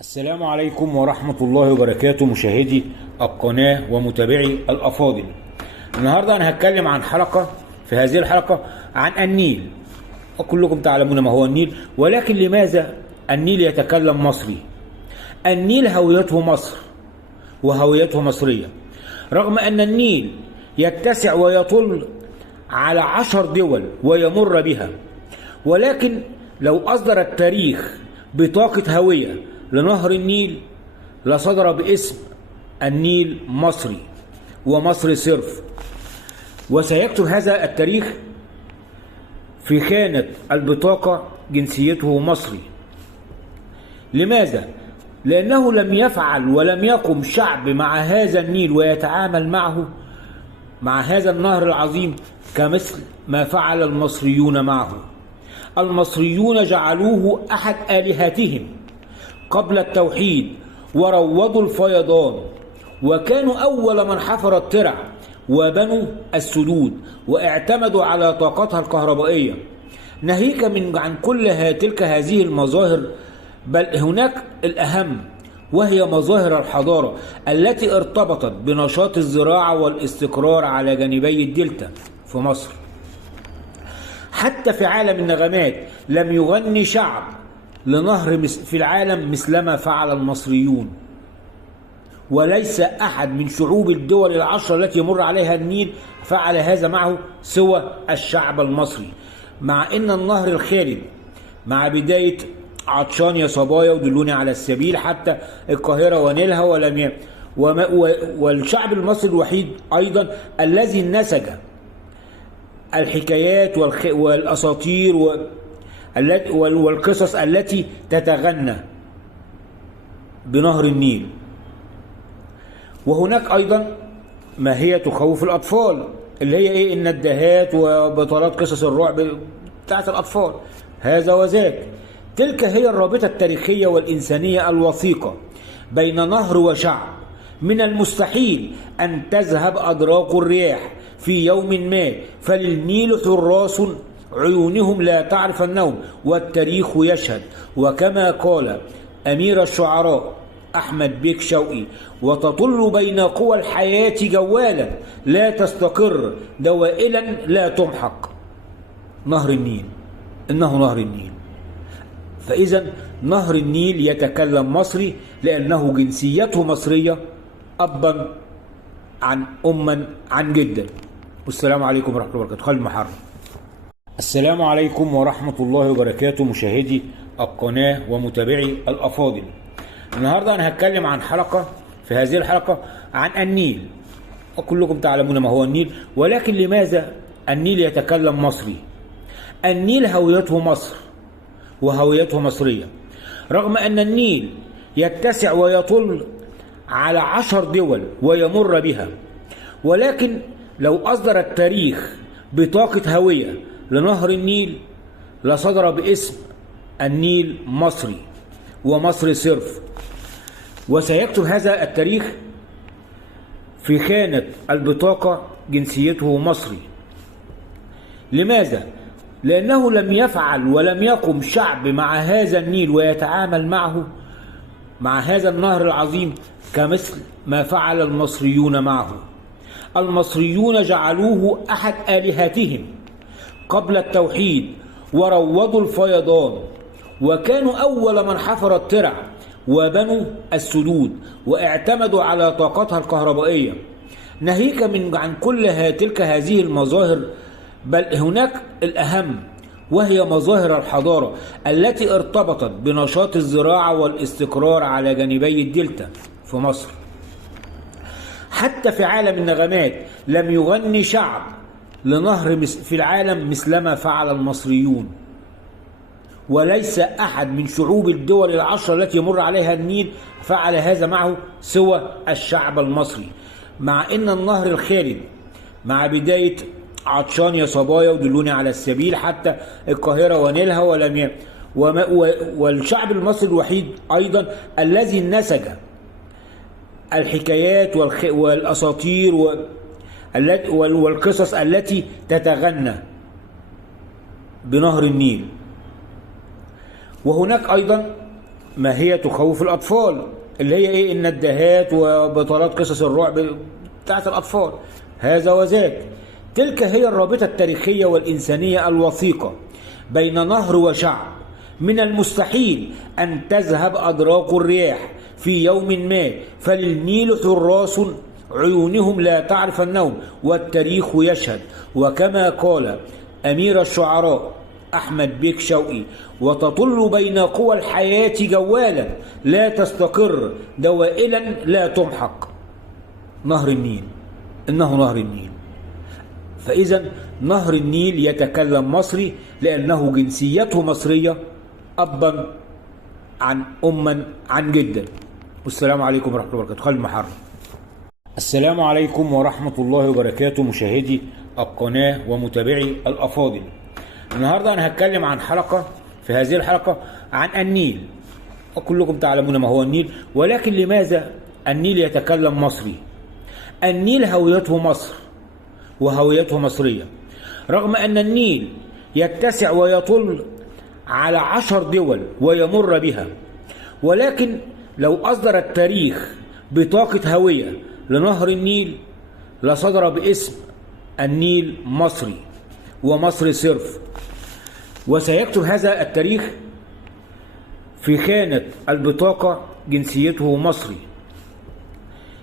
السلام عليكم ورحمة الله وبركاته، مشاهدي القناة ومتابعي الأفاضل. النهاردة أنا هتكلم عن حلقة، في هذه الحلقة عن النيل. وكلكم تعلمون ما هو النيل، ولكن لماذا النيل يتكلم مصري؟ النيل هويته مصر وهويته مصرية، رغم أن النيل يتسع ويطل على 10 دول ويمر بها، ولكن لو أصدر التاريخ بطاقة هوية لنهر النيل لصدر باسم النيل مصري ومصري صرف. وسيكتب هذا التاريخ في خانة البطاقة جنسيته مصري. لماذا؟ لأنه لم يفعل ولم يقم شعب مع هذا النيل ويتعامل معه، مع هذا النهر العظيم، كمثل ما فعل المصريون معه. المصريون جعلوه أحد آلهتهم قبل التوحيد وروضوا الفيضان، وكانوا أول من حفر الترع وبنوا السدود واعتمدوا على طاقتها الكهربائية. ناهيك عن كل تلك هذه المظاهر، بل هناك الأهم، وهي مظاهر الحضارة التي ارتبطت بنشاط الزراعة والاستقرار على جانبي الدلتا في مصر. حتى في عالم النغمات لم يغني شعب لنهر في العالم مثلما فعل المصريون، وليس أحد من شعوب الدول ال10 التي يمر عليها النيل فعل هذا معه سوى الشعب المصري. مع أن النهر الخالد مع بداية عطشان يا صبايا ودلوني على السبيل حتى القاهرة ونيلها والشعب المصري الوحيد أيضا الذي نسج الحكايات والأساطير والقصص التي تتغنى بنهر النيل. وهناك أيضا ما هي تخوف الأطفال، اللي هي الندهات وبطولات قصص الرعب بتاعت الأطفال، هذا وذاك. تلك هي الرابطة التاريخية والإنسانية الوثيقة بين نهر وشعب. من المستحيل أن تذهب أدراك الرياح في يوم ما، فللنيل حراس عيونهم لا تعرف النوم، والتاريخ يشهد. وكما قال أمير الشعراء أحمد بيك شوقي: وتطل بين قوى الحياة جوالا لا تستقر، دوائلا لا تمحق. نهر النيل، إنه نهر النيل. فإذا نهر النيل يتكلم مصري لأنه جنسيته مصرية، أبا عن أما عن جدا. والسلام عليكم ورحمة الله وبركاته. خالد محرم. السلام عليكم ورحمة الله وبركاته، مشاهدي القناة ومتابعي الأفاضل. النهاردة أنا هتكلم عن حلقة، في هذه الحلقة عن النيل. وكلكم تعلمون ما هو النيل، ولكن لماذا النيل يتكلم مصري؟ النيل هويته مصر وهويته مصرية، رغم أن النيل يتسع ويطل على 10 دول ويمر بها، ولكن لو أصدر التاريخ بطاقة هوية لنهر النيل لصدر باسم النيل مصري ومصري صرف. وسيكتب هذا التاريخ في خانة البطاقة جنسيته مصري. لماذا؟ لأنه لم يفعل ولم يقم شعب مع هذا النيل ويتعامل معه، مع هذا النهر العظيم، كمثل ما فعل المصريون معه. المصريون جعلوه أحد آلهتهم قبل التوحيد وروضوا الفيضان، وكانوا أول من حفر الترع وبنوا السدود واعتمدوا على طاقتها الكهربائية. ناهيك عن كل تلك هذه المظاهر، بل هناك الأهم، وهي مظاهر الحضارة التي ارتبطت بنشاط الزراعة والاستقرار على جانبي الدلتا في مصر. حتى في عالم النغمات لم يغني شعب لنهر في العالم مثلما فعل المصريون، وليس أحد من شعوب الدول ال10 التي يمر عليها النيل فعل هذا معه سوى الشعب المصري. مع أن النهر الخالد مع بداية عطشان يا صبايا ودلوني على السبيل حتى القاهرة ونيلها والشعب المصري الوحيد أيضا الذي نسج الحكايات والأساطير والقصص التي تتغنى بنهر النيل. وهناك أيضا ماهية خوف الأطفال اللي هي إيه الندهات وبطولات قصص الرعب بتاعت الأطفال. هذا وذاك. تلك هي الرابطة التاريخية والإنسانية الوثيقة بين نهر وشعب. من المستحيل أن تذهب أدراك الرياح في يوم ما، فللنيل حراس عيونهم لا تعرف النوم، والتاريخ يشهد. وكما قال أمير الشعراء أحمد بيك شوقي: وتطل بين قوى الحياة جوالا لا تستقر، دوائلا لا تمحق. نهر النيل، إنه نهر النيل. فإذا نهر النيل يتكلم مصري لأنه جنسيته مصرية، أبا عن أما عن جدا. والسلام عليكم ورحمة الله وبركاته. خالد محرم. السلام عليكم ورحمة الله وبركاته مشاهدي القناة ومتابعي الأفاضل. النهاردة أنا هتكلم عن حلقة، في هذه الحلقة عن النيل. وكلكم تعلمون ما هو النيل، ولكن لماذا النيل يتكلم مصري؟ النيل هويته مصر وهويته مصرية، رغم أن النيل يتسع ويطل على 10 دول ويمر بها، ولكن لو أصدر التاريخ بطاقة هوية لنهر النيل لصدر باسم النيل مصري ومصري صرف. وسيكتب هذا التاريخ في خانة البطاقة جنسيته مصري.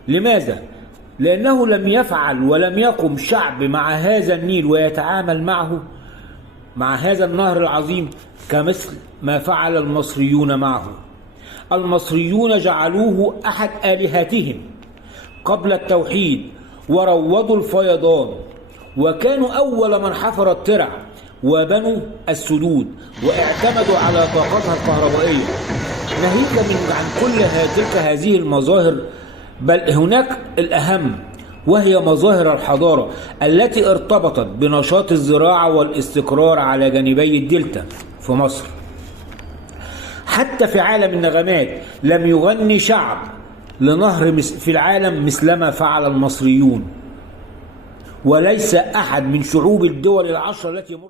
لماذا؟ لأنه لم يفعل ولم يقم شعب مع هذا النيل ويتعامل معه، مع هذا النهر العظيم، كمثل ما فعل المصريون معه. المصريون جعلوه أحد آلهتهم قبل التوحيد، وروضوا الفيضان، وكانوا أول من حفر الترع وبنوا السدود واعتمدوا على طاقتها الكهربائية. ناهيك عن كل تلك هذه المظاهر، بل هناك الأهم، وهي مظاهر الحضارة التي ارتبطت بنشاط الزراعة والاستقرار على جانبي الدلتا في مصر. حتى في عالم النغمات لم يغني شعب لنهر في العالم مثلما فعل المصريون، وليس أحد من شعوب الدول 10 التي يمر